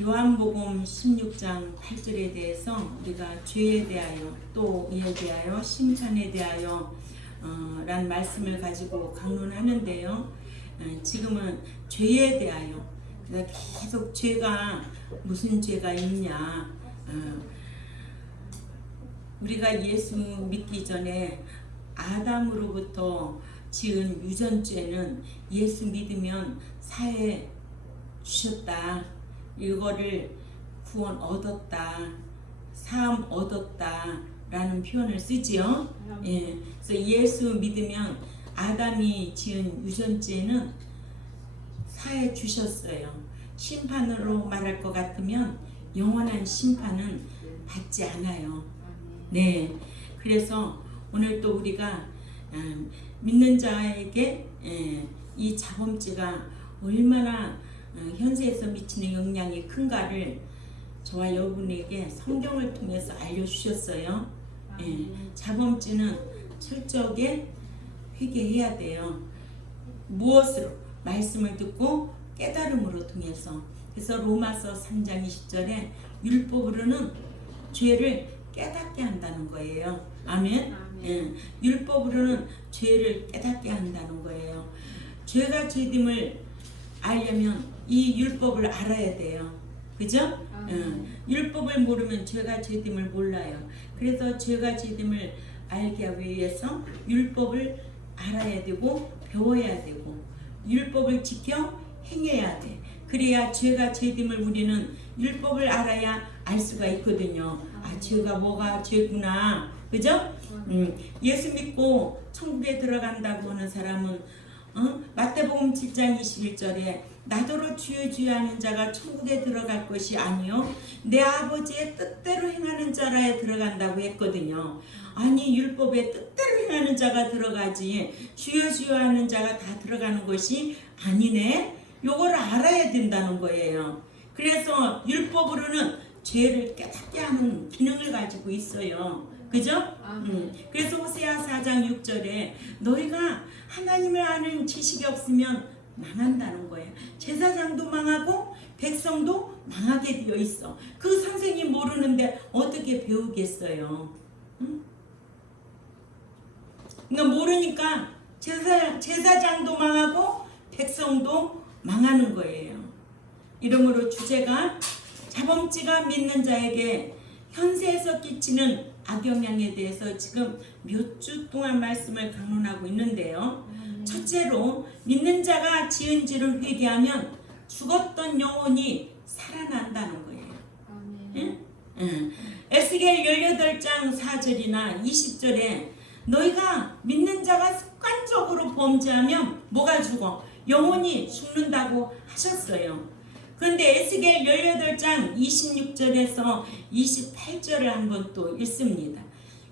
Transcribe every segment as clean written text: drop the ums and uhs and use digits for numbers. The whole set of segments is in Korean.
요한복음 16장 8절에 대해서 우리가 죄에 대하여 또 이에 대하여 심판에 대하여 라는 말씀을 가지고 강론하는데요. 지금은 죄에 대하여 계속 죄가 무슨 죄가 있냐, 우리가 예수 믿기 전에 아담으로부터 지은 유전죄는 예수 믿으면 사해 주셨다, 이거를 구원 얻었다, 사함 얻었다 라는 표현을 쓰지요. 그래서 예수 믿으면 아담이 지은 유전죄는 사해 주셨어요. 심판으로 말할 것 같으면 영원한 심판은 받지 않아요. 네, 그래서 오늘 또 우리가 믿는 자에게 이 자범죄가 얼마나 현세에서 미치는 영향이 큰가를 저와 여러분에게 성경을 통해서 알려주셨어요. 자범죄는 철저하게 회개해야 돼요. 무엇으로? 말씀을 듣고 깨달음으로 통해서. 그래서 로마서 3장 20절에 율법으로는 죄를 깨닫게 한다는 거예요. 아멘. 율법으로는 죄를 깨닫게 한다는 거예요. 죄가 죄됨을 알려면 이 율법을 알아야 돼요. 그죠? 율법을 모르면 죄가 죄됨을 몰라요. 그래서 죄가 죄됨을 알게 하기 위해서 율법을 알아야 되고 배워야 되고 율법을 지켜 행해야 돼. 그래야 죄가 죄됨을 우리는 율법을 알아야 알 수가 있거든요. 아, 죄가 뭐가 죄구나. 그죠? 예수 믿고 천국에 들어간다고 하는 사람은 마태복음 7장 21절에 나더러 주여 주여 하는 자가 천국에 들어갈 것이 아니요 내 아버지의 뜻대로 행하는 자라에 들어간다고 했거든요. 아니, 율법의 뜻대로 행하는 자가 들어가지 주여 주여 하는 자가 다 들어가는 것이 아니네. 요거를 알아야 된다는 거예요. 그래서 율법으로는 죄를 깨닫게 하는 기능을 가지고 있어요. 그죠? 그래서 호세아 4장 6절에 너희가 하나님을 아는 지식이 없으면 망한다는 거예요. 제사장도 망하고 백성도 망하게 되어 있어. 그 선생이 모르는데 어떻게 배우겠어요? 그러니까 모르니까 제사장도 망하고 백성도 망하는 거예요. 이러므로 주제가 자범죄가 믿는 자에게 현세에서 끼치는 악영향에 대해서 지금 몇 주 동안 말씀을 강론하고 있는데요. 첫째로 믿는 자가 지은 죄를 회개하면 죽었던 영혼이 살아난다는 거예요. 에스겔 18장 4절이나 20절에 너희가 믿는 자가 습관적으로 범죄하면 뭐가 죽어? 영혼이 죽는다고 하셨어요. 그런데 에스겔 18장 26절에서 28절을 한번 또 읽습니다.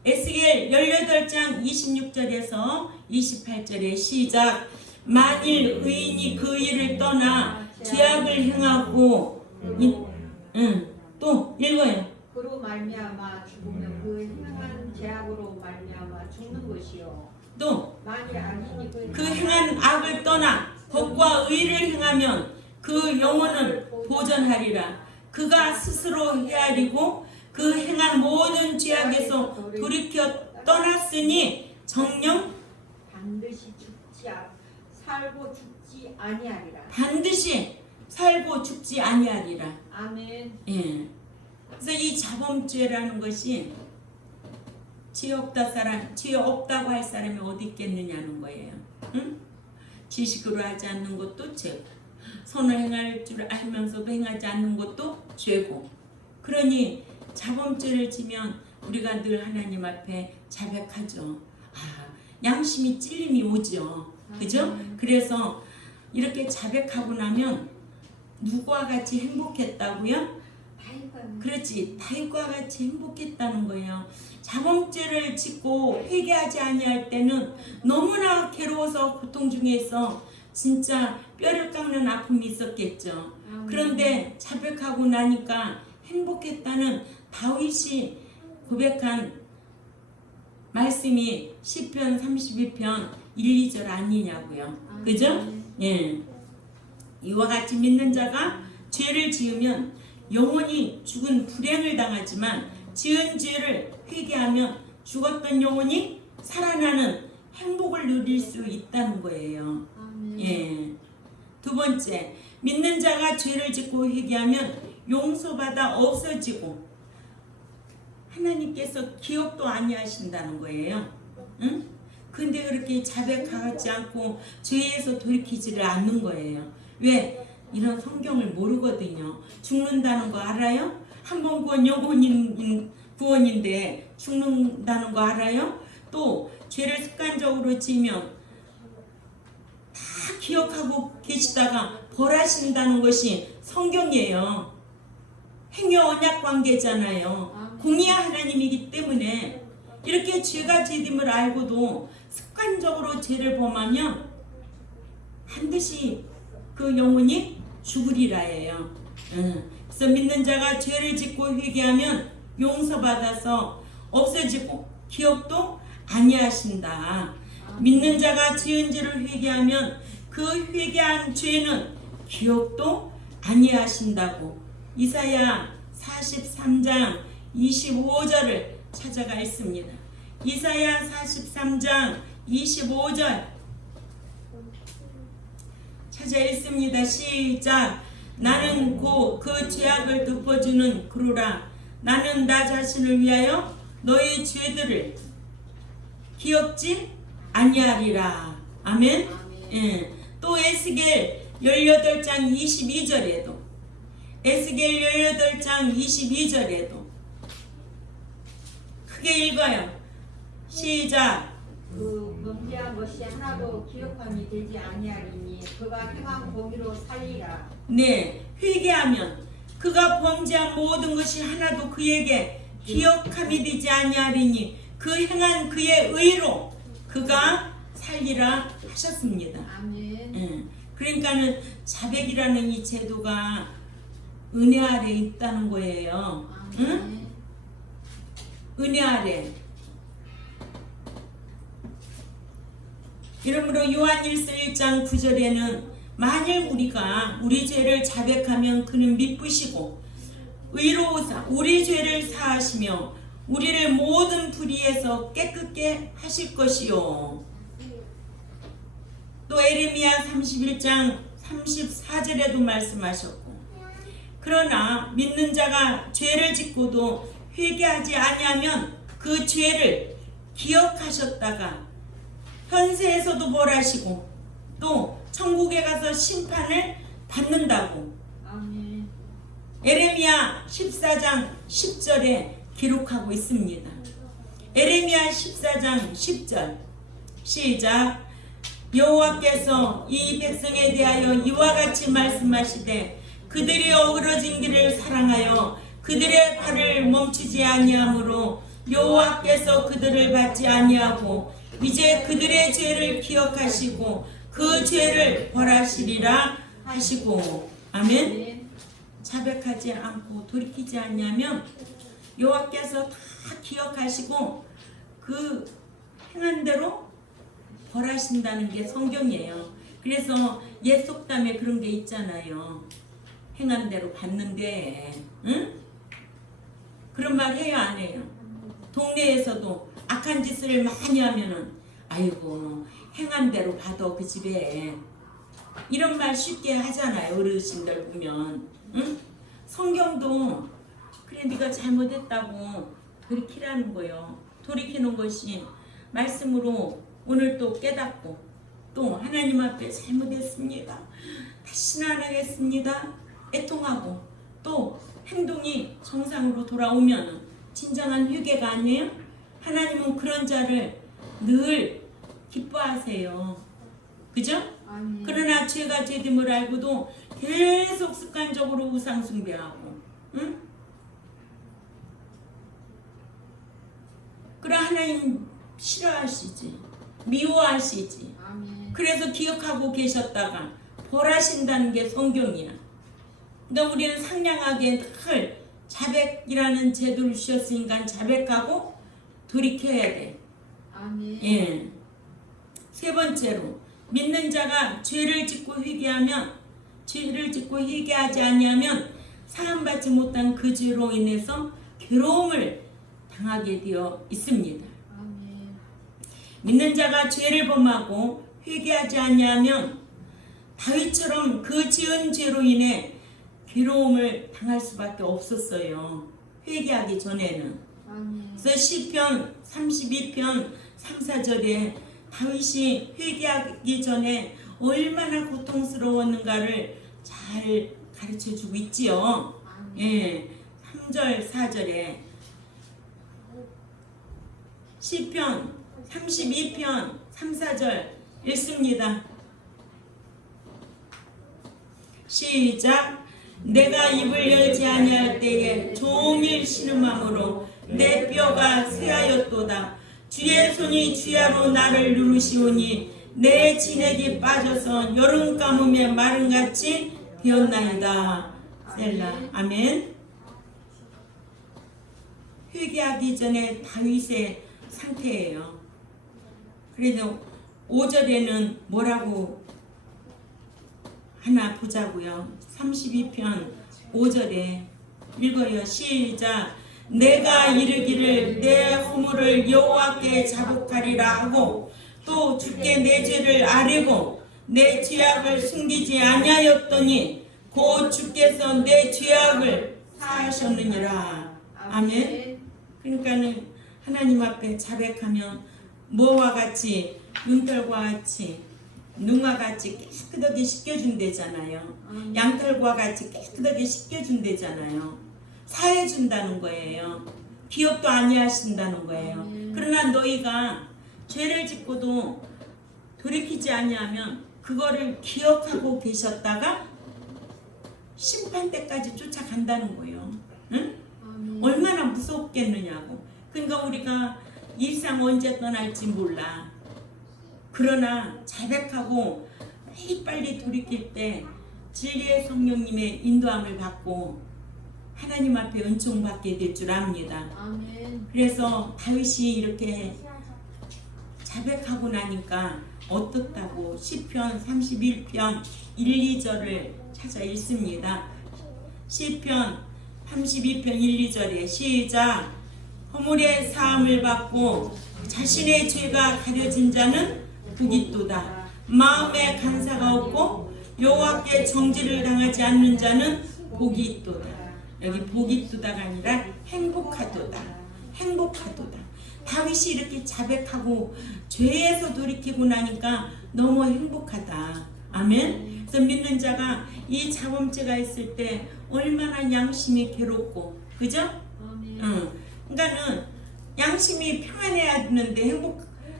에스겔 18장 26절에서 28절에 시작. 만일 의인이 그 일을 떠나 죄악을 행하고 또 읽어요. 그로 말미암아 죽으면 그 행한 죄악으로 말미암아 죽는 것이요. 또 만일 악인이 그 행한 악을 떠나 법과 의를 행하면 그 영혼은 보전하리라. 그가 스스로 헤아리고 그 행한 모든 죄악에서 돌이켜 떠났으니 정녕 반드시 살고 죽지 아니하리라. 반드시 살고 죽지 아니하리라. 아멘. 예. 그래서 이 자범죄라는 것이 죄 없다고 할 사람이 어디 있겠느냐는 거예요. 응? 지식으로 하지 않는 것도 죄고, 선을 행할 줄 알면서도 행하지 않는 것도 죄고. 그러니 자범죄를 지면 우리가 늘 하나님 앞에 자백하죠. 양심이 찔림이 오죠. 그죠? 그래서 이렇게 자백하고 나면 누구와 같이 행복했다고요? 그렇지, 다윗과 같이 행복했다는 거예요. 자범죄를 짓고 회개하지 아니할 때는 너무나 괴로워서 고통 중에서 진짜 뼈를 깎는 아픔이 있었겠죠. 그런데 자백하고 나니까 행복했다는 다윗이 고백한 말씀이 시편 32편 1, 2절 아니냐고요. 그죠? 예. 이와 같이 믿는 자가 죄를 지으면 영원히 죽은 불행을 당하지만 지은 죄를 회개하면 죽었던 영혼이 살아나는 행복을 누릴 수 있다는 거예요. 아멘. 예. 두 번째, 믿는 자가 죄를 짓고 회개하면 용서받아 없어지고 하나님께서 기억도 아니하신다는 거예요. 응? 근데 그렇게 자백하지 않고 죄에서 돌이키지를 않는 거예요. 왜? 이런 성경을 모르거든요. 죽는다는 거 알아요? 한 번 구원 구원인데 죽는다는 거 알아요? 또 죄를 습관적으로 지으면 다 기억하고 계시다가 벌하신다는 것이 성경이에요. 행여 언약 관계잖아요. 공의의 하나님이기 때문에 이렇게 죄가 죄됨을 알고도 습관적으로 죄를 범하면 반드시 그 영혼이 죽으리라 해요. 그래서 믿는 자가 죄를 짓고 회개하면 용서받아서 없어지고 기억도 아니하신다. 믿는 자가 지은 죄를 회개하면 그 회개한 죄는 기억도 아니하신다고 이사야 43장 25절을 찾아가 있습니다. 이사야 43장 25절 찾아 있습니다. 시작. 나는 곧 그 죄악을 덮어주는 그루라. 나는 나 자신을 위하여 너의 죄들을 기억지 아니하리라. 아멘. 예. 또 에스겔 18장 22절에도 에스겔 18장 22절에도 크게 읽어요. 시작. 그 범죄한 것이 하나도 기억함이 되지 아니하리니 그가 행한 공의로 살리라. 네, 회개하면 그가 범죄한 모든 것이 하나도 그에게 기억함이 되지 아니하리니 그 행한 그의 의로 그가 살리라 하셨습니다. 아멘. 예. 그러니까는 자백이라는 이 제도가 은혜 아래 있다는 거예요. 아멘. 응? 은혜 아래. 이러므로 요한일서 1장 9절에는 만일 우리가 우리 죄를 자백하면 그는 미쁘시고 의로우사 우리 죄를 사하시며 우리를 모든 불의에서 깨끗게 하실 것이요. 또 에레미야 31장 34절에도 말씀하셨고 그러나 믿는 자가 죄를 짓고도 회개하지 아니하면 그 죄를 기억하셨다가 현세에서도 벌하시고 또 천국에 가서 심판을 받는다고 아멘. 에레미야 14장 10절에 기록하고 있습니다. 에레미야 14장 10절 시작. 여호와께서 이 백성에 대하여 이와 같이 말씀하시되 그들이 어그러진 길을 사랑하여 그들의 발을 멈추지 아니하므로 여호와께서 그들을 받지 아니하고 이제 그들의 죄를 기억하시고 그 죄를 벌하시리라 하시고 아멘. 아멘. 자백하지 않고 돌이키지 않냐면 여호와께서 다 기억하시고 그 행한 대로 벌하신다는 게 성경이에요. 그래서 옛 속담에 그런 게 있잖아요. 행한 대로 받는데 응? 그런 말 해요 안 해요? 동네에서도 악한 짓을 많이 하면은 아이고 행한 대로 받아 그 집에 이런 말 쉽게 하잖아요. 어르신들 보면 응? 성경도 그래 네가 잘못했다고 돌이키라는 거예요. 돌이키는 것이 말씀으로 오늘 또 깨닫고 또 하나님 앞에 잘못했습니다. 다시는 안 하겠습니다. 애통하고 또 행동이 정상으로 돌아오면 진정한 회개가 아니에요? 하나님은 그런 자를 늘 기뻐하세요. 그죠? 아멘. 그러나 죄가 죄됨을 알고도 계속 습관적으로 우상 숭배하고 응? 그럼 하나님 싫어하시지 미워하시지. 아멘. 그래서 기억하고 계셨다가 벌하신다는 게 성경이야. 그러니까 우리는 상냥하게 늘 자백이라는 제도를 주셨으니까 자백하고 돌이켜야 돼. 아멘. 예. 세 번째로 믿는 자가 죄를 짓고 회개하면 죄 죄를 짓고 회개하지 아니하면 사함받지 못한 그 죄로 인해서 괴로움을 당하게 되어 있습니다. 아멘. 믿는 자가 죄를 범하고 회개하지 아니하면 다윗처럼 그 지은 죄로 인해 괴로움을 당할 수밖에 없었어요. 회개하기 전에는. 아멘. 그래서 시편 32편 3, 4절에 다윗이 회개하기 전에 얼마나 고통스러웠는가를 잘 가르쳐주고 있지요. 아멘. 예, 3절 4절에 시편 32편 3, 4절 읽습니다. 시작. 내가 입을 열지 아니할 때에 종일 신음함으로 내 뼈가 쇠하였도다. 주의 손이 주야로 나를 누르시오니 내 진액이 빠져서 여름 가뭄에 마름같이 되었나이다. 셀라. 아멘. 회개하기 전에 다윗의 상태예요. 그래도 5절에는 뭐라고 하나 보자고요. 32편 5절에 읽어요. 시작. 내가 이르기를 내 허물을 여호와께 자복하리라 하고 또 주께 내 죄를 아뢰고 내 죄악을 숨기지 아니하였더니 곧 주께서 내 죄악을 사하셨느니라. 아멘. 그러니까는 하나님 앞에 자백하면 뭐와 같이 눈털과 같이 눈과 같이 깨끗하게 씻겨준대잖아요. 양털과 같이 깨끗하게 씻겨준대잖아요. 사해준다는 거예요. 기억도 아니하신다는 거예요. 그러나 너희가 죄를 짓고도 돌이키지 아니하면 그거를 기억하고 계셨다가 심판 때까지 쫓아간다는 거예요. 응? 얼마나 무섭겠느냐고. 그러니까 우리가 일상 언제 떠날지 몰라. 그러나 자백하고 빨리빨리 돌이킬 때 진리의 성령님의 인도함을 받고 하나님 앞에 은총 받게 될 줄 압니다. 아멘. 그래서 다윗이 이렇게 자백하고 나니까 어떻다고 시편 31편 1, 2절을 찾아 읽습니다. 시편 32편 1, 2절에 시작. 허물의 사함을 받고 자신의 죄가 가려진 자는 복이 있도다. 마음에 간사가 없고 여호와께 정죄를 당하지 않는 자는 복이 있도다. 여기 복이 있도다가 아니라 행복하도다. 행복하도다. 다윗이 이렇게 자백하고 죄에서 돌이키고 나니까 너무 행복하다. 아멘. 그래서 믿는 자가 이 자범죄가 있을 때 얼마나 양심이 괴롭고, 그죠? 아멘. 그러니까는 양심이 평안해야 되는데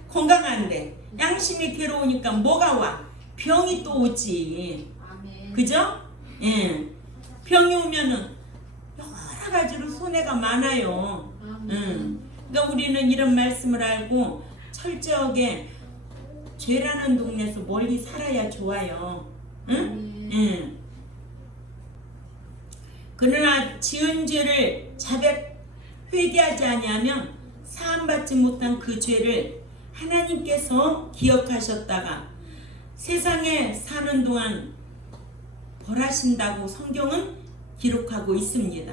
건강한데 양심이 괴로우니까 뭐가 와? 병이 또 오지. 아멘. 그죠? 예. 병이 오면은 여러 가지로 손해가 많아요. 그러니까 우리는 이런 말씀을 알고 철저하게 죄라는 동네에서 멀리 살아야 좋아요. 응? 응. 그러나 지은 죄를 회개하지 아니하면 사함받지 못한 그 죄를 하나님께서 기억하셨다가 세상에 사는 동안 벌하신다고 성경은 기록하고 있습니다.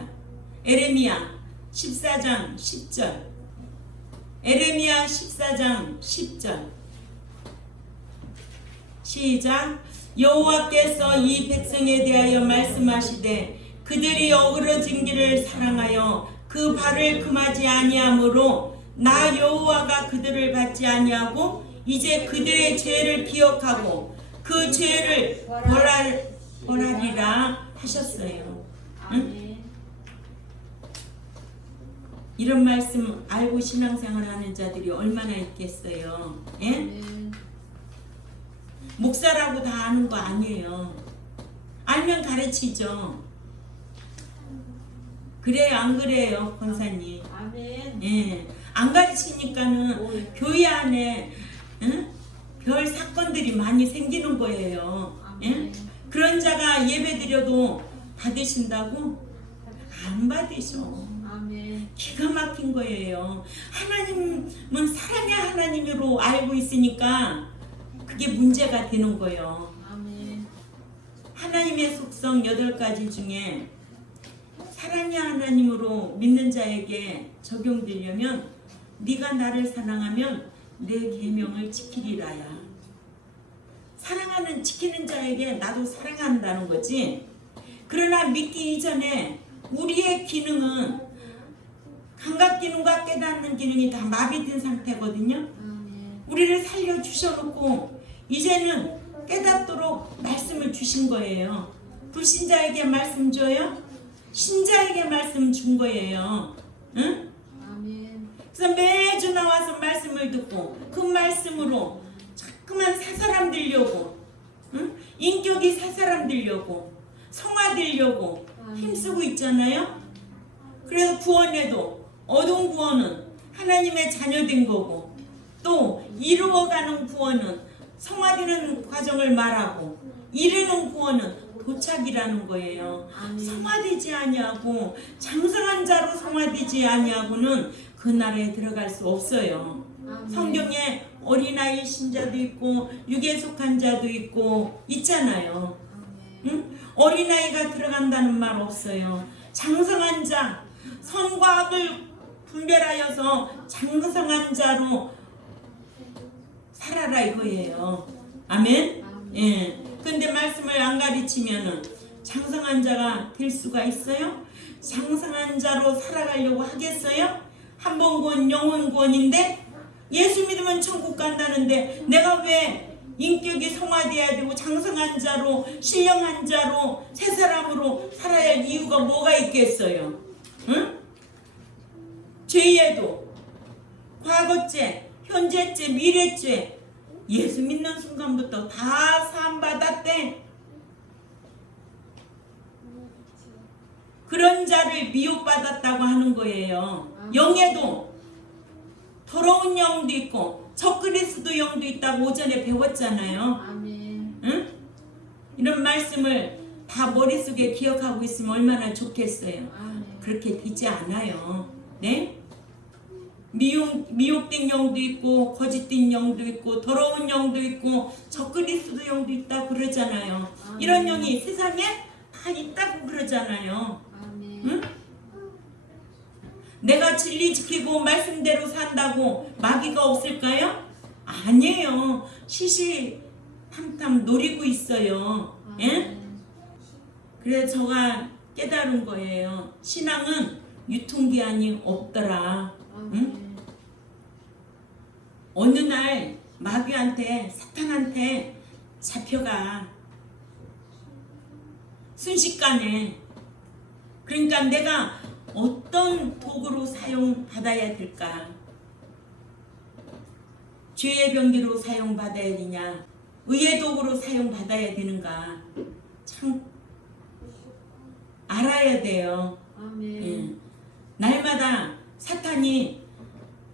에레미야 14장 10절. 에레미야 14장 10절. 시작. 여호와께서 이 백성에 대하여 말씀하시되 그들이 어그러진 길을 사랑하여 그 발을 금하지 아니하므로 나 여호와가 그들을 받지 아니하고 이제 그들의 죄를 기억하고 그 죄를 벌하리라 하셨어요. 응? 이런 말씀 알고 신앙생활 하는 자들이 얼마나 있겠어요. 예? 목사라고 다 아는 거 아니에요. 알면 가르치죠. 그래요, 안 그래요, 권사님? 아멘. 예, 안 가르치니까는 교회 안에 별 사건들이 많이 생기는 거예요. 예? 그런 자가 예배드려도 받으신다고? 안 받으셔. 아멘. 기가 막힌 거예요. 하나님은 사랑의 하나님으로 알고 있으니까 그게 문제가 되는 거예요. 아멘. 하나님의 하나님의 속성 8가지 중에 사랑의 하나님으로 믿는 자에게 적용되려면 네가 나를 사랑하면 내 계명을 지키리라야. 사랑하는 지키는 자에게 나도 사랑한다는 거지. 그러나 믿기 이전에 우리의 기능은 감각 기능과 깨닫는 기능이 다 마비된 상태거든요. 우리를 살려주셔놓고 이제는 깨닫도록 말씀을 주신 거예요. 불신자에게 말씀 줘요? 신자에게 말씀 준 거예요. 응? 그래서 매주 나와서 말씀을 듣고 그 말씀으로 자꾸만 사사람 되려고, 응? 인격이 사사람 되려고, 성화되려고 힘쓰고 있잖아요. 그래서 구원에도 어두운 구원은 하나님의 자녀된 거고, 또 이루어가는 구원은 성화되는 과정을 말하고, 이르는 구원은 도착이라는 거예요. 성화되지 아니하고 장성한 자로 성화되지 아니하고는 그 나라에 들어갈 수 없어요. 성경에 어린아이 신자도 있고 육에 속한 자도 있고 있잖아요. 응? 어린아이가 들어간다는 말 없어요. 장성한 자, 선과 악을 분별하여서 장성한 자로 살아라 이거예요. 아멘? 예. 근데 말씀을 안 가르치면은 장성한 자가 될 수가 있어요? 장성한 자로 살아가려고 하겠어요? 한 번 구원 영원 구원인데 예수 믿으면 천국 간다는데 내가 왜 인격이 성화돼야 되고 장성한 자로 신령한 자로 새 사람으로 살아야 할 이유가 뭐가 있겠어요? 응? 죄에도 과거죄, 현재죄, 미래죄 예수 믿는 순간부터 다 사함받았대. 그런 자를 미혹받았다고 하는 거예요. 영에도 더러운 영도 있고 적그리스도 영도 있다고 오전에 배웠잖아요. 응? 이런 말씀을 다 머릿속에 기억하고 있으면 얼마나 좋겠어요. 그렇게 되지 않아요. 네? 미혹된 영도 있고 거짓된 영도 있고 더러운 영도 있고 적그리스도 영도 있다고 그러잖아요. 이런 영이 세상에 다 있다고 그러잖아요. 응? 내가 진리 지키고 말씀대로 산다고 마귀가 없을까요? 아니에요. 시시탐탐 노리고 있어요. 예? 그래서 제가 깨달은 거예요. 신앙은 유통기한이 없더라. 응? 어느 날 마귀한테 사탄한테 잡혀가 순식간에. 그러니까 내가 어떤 도구로 사용받아야 될까? 죄의 병기로 사용받아야 되냐? 의의 도구로 사용받아야 되는가? 참 알아야 돼요. 예. 날마다 사탄이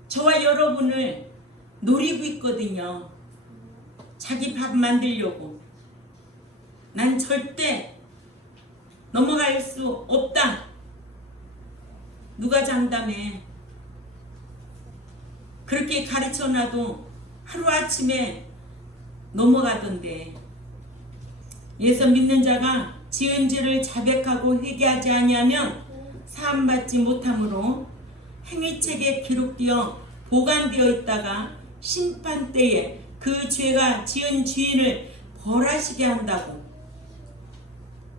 저와 여러분을 노리고 있거든요. 자기 밥 만들려고. 난 절대 넘어갈 수 없다. 누가 장담해. 그렇게 가르쳐놔도 하루아침에 넘어가던데. 예수 믿는 자가 지은 죄를 자백하고 회개하지 아니하면 사함받지 못하므로 행위책에 기록되어 보관되어 있다가 심판 때에 그 죄가 지은 주인을 벌하시게 한다고.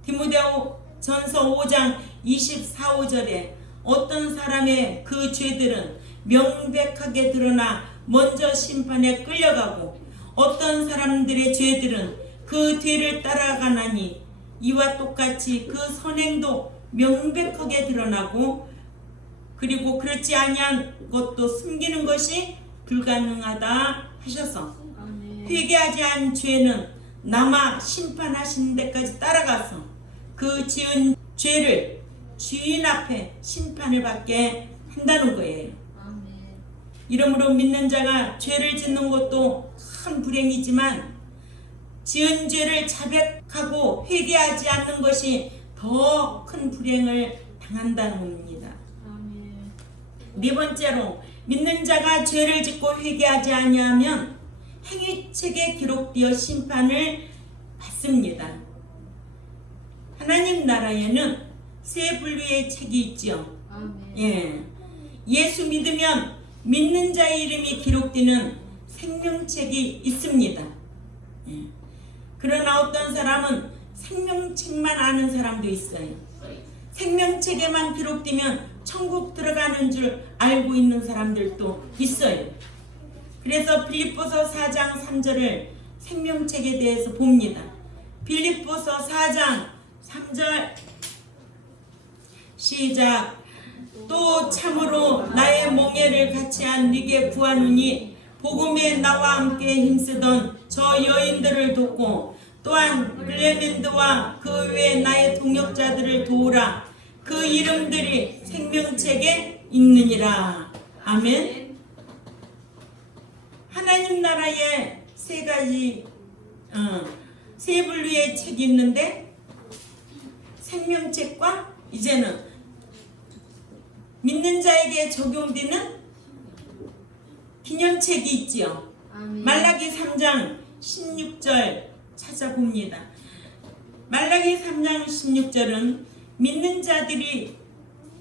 디모데오 전서 5장 24, 5절에 어떤 사람의 그 죄들은 명백하게 드러나 먼저 심판에 끌려가고 어떤 사람들의 죄들은 그 뒤를 따라가나니 이와 똑같이 그 선행도 명백하게 드러나고 그리고 그렇지 아니한 것도 숨기는 것이 불가능하다 하셔서 회개하지 않은 죄는 남아 심판하신 데까지 따라가서 그 지은 죄를 주인 앞에 심판을 받게 한다는 거예요. 이러므로 믿는 자가 죄를 짓는 것도 큰 불행이지만 지은 죄를 자백하고 회개하지 않는 것이 더 큰 불행을 당한다는 겁니다. 네 번째로 믿는 자가 죄를 짓고 회개하지 아니하면 행위책에 기록되어 심판을 받습니다. 하나님 나라에는 세 분류의 책이 있지요. 아멘. 예. 예수 믿으면 믿는 자의 이름이 기록되는 생명책이 있습니다. 예. 그러나 어떤 사람은 생명책만 아는 사람도 있어요. 생명책에만 기록되면 천국 들어가는 줄 알고 있는 사람들도 있어요. 그래서 빌립보서 4장 3절을 생명책에 대해서 봅니다. 빌립보서 4장 3절 시작. 또 참으로 나의 몽예를 같이한 네게 구하노니 복음에 나와 함께 힘쓰던 저 여인들을 돕고 또한 클레멘드와 그 외 나의 동역자들을 도우라. 그 이름들이 생명책에 있느니라. 아멘. 하나님 나라에 세 가지 세 분류의 책이 있는데 생명책과 이제는 믿는 자에게 적용되는 기념책이 있지요. 아멘. 말라기 3장 16절 찾아봅니다. 말라기 3장 16절은 믿는 자들이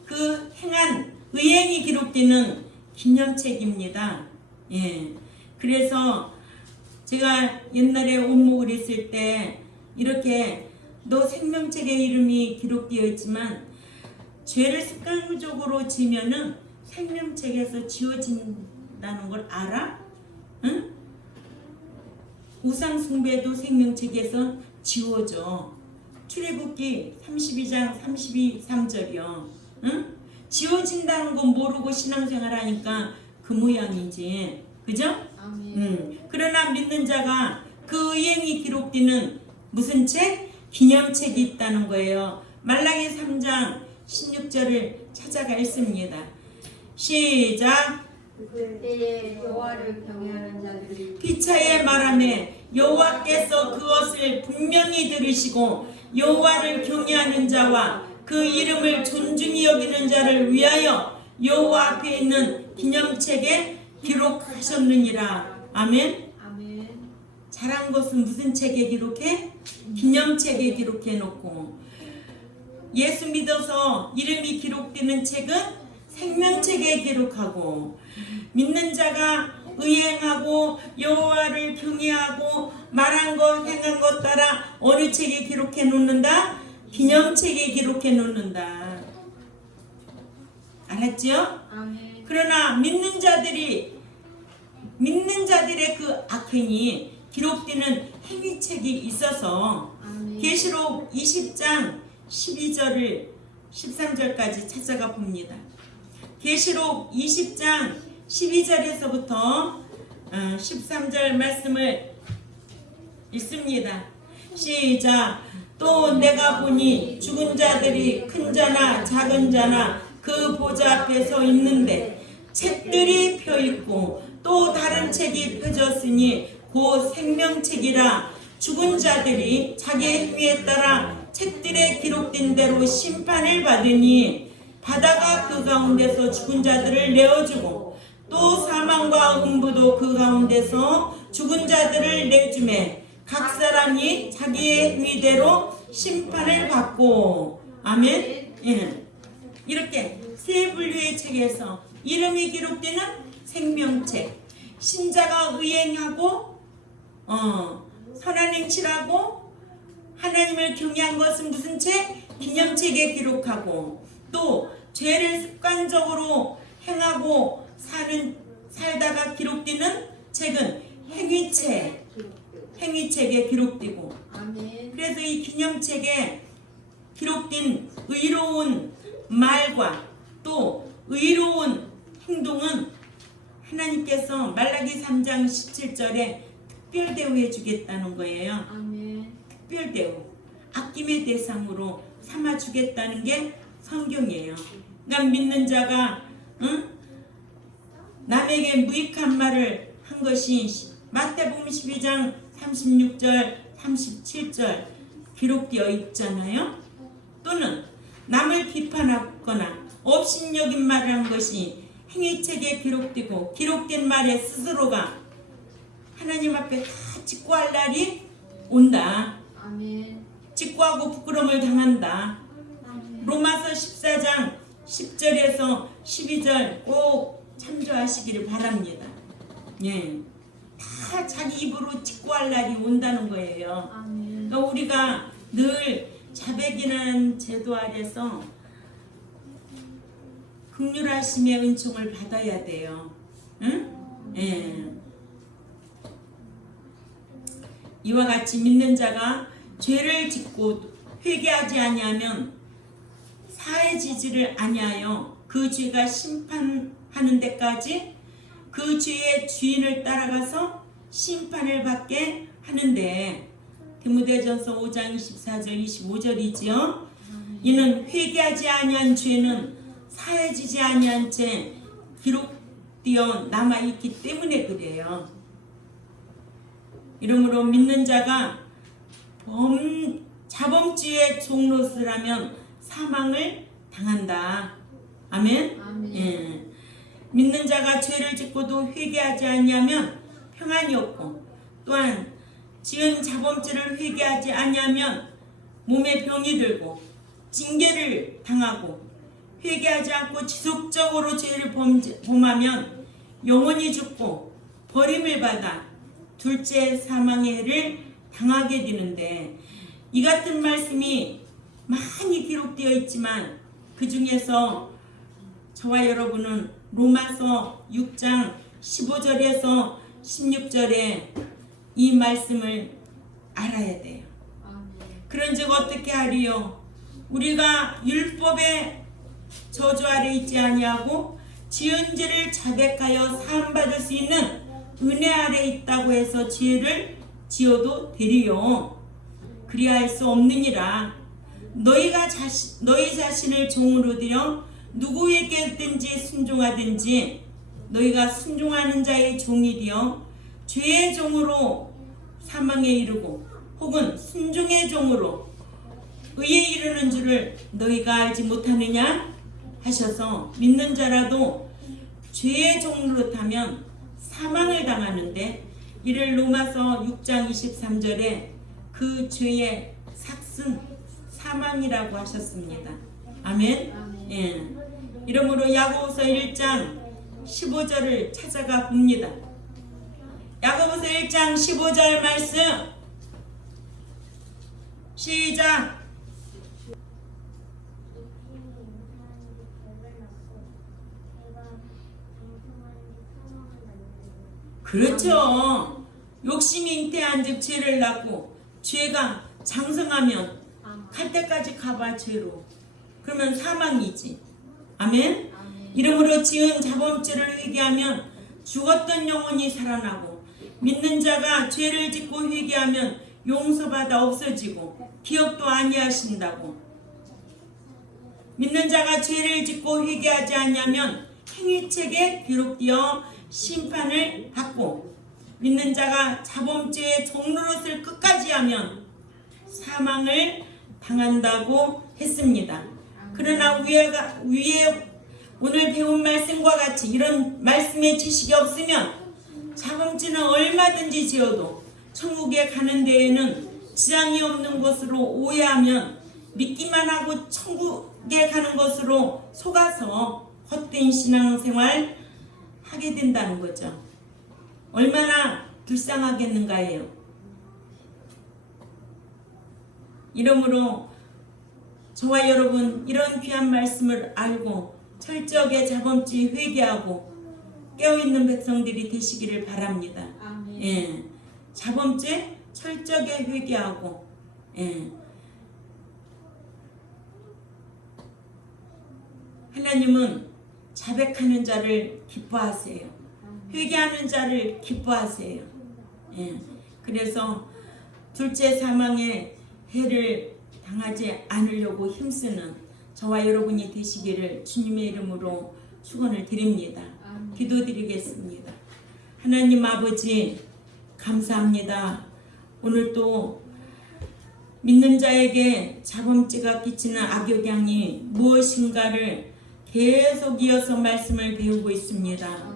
그 행한 의행이 기록되는 기념책입니다. 예. 그래서 제가 옛날에 원목을 했을 때 이렇게 너 생명책에 이름이 기록되어 있지만 죄를 습관적으로 지면은 생명책에서 지워진다는 걸 알아? 응? 우상 숭배도 생명책에서 지워져. 출애굽기 32장 32~3절이요. 응? 지워진다는 건 모르고 신앙생활 하니까 그 모양이지. 그죠? 아멘. 그러나 믿는 자가 그 의행이 기록되는 무슨 책? 기념책이 있다는 거예요. 말라기 3장 16절을 찾아가 읽습니다. 시작. 그때에 여호와를 경외하는 자들이 피차에 말하매 여호와께서 그것을 분명히 들으시고 여호와를 경외하는 자와 그 이름을 존중히 여기는 자를 위하여 여호와 앞에 있는 기념책에 기록하셨느니라. 아멘. 아멘. 잘한 것은 무슨 책에 기록해? 기념책에 기록해 놓고, 예수 믿어서 이름이 기록되는 책은 생명책에 기록하고, 믿는 자가 의행하고 여호와를 경외하고 말한 것 행한 것 따라 어느 책에 기록해 놓는다? 기념책에 기록해 놓는다. 알았죠? 아멘. 그러나 믿는 자들의 그 악행이 기록되는 행위책이 있어서 아멘. 계시록 20장 12절을 13절까지 찾아가 봅니다. 계시록 20장 12절에서부터 13절 말씀을 읽습니다. 시작. 또 내가 보니 죽은 자들이 큰 자나 작은 자나 그 보좌 앞에 서 있는데 책들이 펴있고 또 다른 책이 펴졌으니 곧 생명책이라. 죽은 자들이 자기 행위에 따라 책들에 기록된 대로 심판을 받으니 바다가 그 가운데서 죽은 자들을 내어주고 또 사망과 음부도 그 가운데서 죽은 자들을 내주매 각 사람이 자기의 행위대로 심판을 받고. 아멘. 예. 이렇게 세 분류의 책에서 이름이 기록되는 생명책, 신자가 의행하고 선한 행실하고 하나님을 경외한 것은 무슨 책? 기념책에 기록하고, 또 죄를 습관적으로 행하고 살다가 기록되는 책은 행위책에 기록되고. 아멘. 그래서 이 기념책에 기록된 의로운 말과 또 의로운 행동은 하나님께서 말라기 3장 17절에 특별 대우해 주겠다는 거예요. 아멘. 특별 대우, 아낌의 대상으로 삼아 주겠다는 게 성경이에요. 그러니까 믿는 자가 남에게 무익한 말을 한 것이 마태복음 12장 36절 37절 기록되어 있잖아요. 또는 남을 비판하거나 업신여긴 말을 한 것이 행위책에 기록되고 기록된 말에 스스로가 하나님 앞에 다 직구할 날이 온다. 아멘. 직구하고 부끄러움을 당한다. 로마서 14장 10절에서 12절 꼭 참조하시기를 바랍니다. 예, 다 자기 입으로 직구할 날이 온다는 거예요. 아멘. 그러니까 우리가 늘 자백이라는 제도 아래서 긍휼하심의 은총을 받아야 돼요. 응? 예. 이와 같이 믿는 자가 죄를 짓고 회개하지 아니하면 사해지지를 아니하여 그 죄가 심판하는 데까지 그 죄의 주인을 따라가서 심판을 받게 하는데, 디모데전서 5장 24절 25절이지요. 이는 회개하지 아니한 죄는 사해지지 아니한 채 기록되어 남아있기 때문에 그래요. 이러므로 믿는 자가 자범죄의 종로서라면 사망을 당한다. 아멘. 아멘. 예. 믿는 자가 죄를 짓고도 회개하지 아니하면 평안이 없고, 또한 지은 자범죄를 회개하지 아니하면 몸에 병이 들고 징계를 당하고, 회개하지 않고 지속적으로 죄를 범하면 영원히 죽고 버림을 받아 둘째 사망의 해를 당하게 되는데, 이 같은 말씀이 많이 기록되어 있지만 그 중에서 저와 여러분은 로마서 6장 15절에서 16절에 이 말씀을 알아야 돼요. 그런즉 어떻게 하리요? 우리가 율법의 저주 아래 있지 아니하고 지은 죄를 자백하여 사함받을 수 있는 은혜 아래 있다고 해서 죄를 지어도 되리요? 그리할 수 없느니라. 너희 자신을 종으로 들여 누구에게든지 순종하든지 너희가 순종하는 자의 종이 되어 죄의 종으로 사망에 이르고 혹은 순종의 종으로 의에 이르는 줄을 너희가 알지 못하느냐 하셔서, 믿는 자라도 죄의 종으로 타면 사망을 당하는데, 이를 로마서 6장 23절에 그 죄의 삭슨 사망이라고 하셨습니다. 아멘. 예. 이러므로 야고보서 1장 15절을 찾아가 봅니다. 야고보서 1장 15절 말씀 시작. 그렇죠. 욕심이 잉태한 즉 죄를 낳고, 죄가 장성하면 갈 때까지 가봐 죄로. 그러면 사망이지. 아멘. 이러므로 지은 자범죄를 회개하면 죽었던 영혼이 살아나고, 믿는 자가 죄를 짓고 회개하면 용서받아 없어지고 기억도 아니하신다고. 믿는 자가 죄를 짓고 회개하지 아니하면 행위책에 기록되어 심판을 받고, 믿는 자가 자범죄의 종노릇을 끝까지 하면 사망을 당한다고 했습니다. 그러나 위에 오늘 배운 말씀과 같이 이런 말씀의 지식이 없으면 자범죄는 얼마든지 지어도 천국에 가는 데에는 지장이 없는 것으로 오해하면 믿기만 하고 천국에 가는 것으로 속아서 헛된 신앙생활 하게 된다는 거죠. 얼마나 불쌍하겠는가요. 이러므로 저와 여러분 이런 귀한 말씀을 알고 철저하게 자범죄 회개하고 깨어있는 백성들이 되시기를 바랍니다. 아멘. 예, 자범죄 철저하게 회개하고, 예. 하나님은 자백하는 자를 기뻐하세요. 회개하는 자를 기뻐하세요. 예. 그래서 둘째 사망의 해를 당하지 않으려고 힘쓰는 저와 여러분이 되시기를 주님의 이름으로 축원을 드립니다. 기도드리겠습니다. 하나님 아버지 감사합니다. 오늘 또 믿는 자에게 자범죄가 끼치는 악영향이 무엇인가를 계속 이어서 말씀을 배우고 있습니다.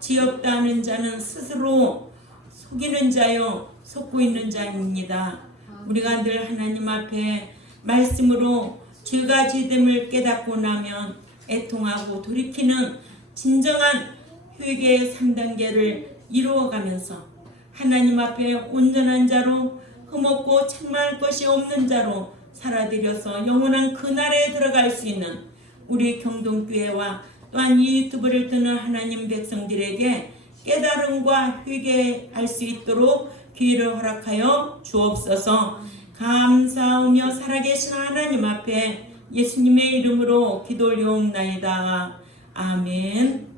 지었다 하는 자는 스스로 속이는 자요 속고 있는 자입니다. 우리가 늘 하나님 앞에 말씀으로 죄가 죄됨을 깨닫고 나면 애통하고 돌이키는 진정한 회개의 3단계를 이루어가면서 하나님 앞에 온전한 자로 흠없고 책망할 것이 없는 자로 살아들여서 영원한 그날에 들어갈 수 있는 우리 경동교회와 또한 이 유튜브를 듣는 하나님 백성들에게 깨달음과 회개할 수 있도록 기회를 허락하여 주옵소서. 감사하며 살아계신 하나님 앞에 예수님의 이름으로 기도 올려옵나이다. 아멘.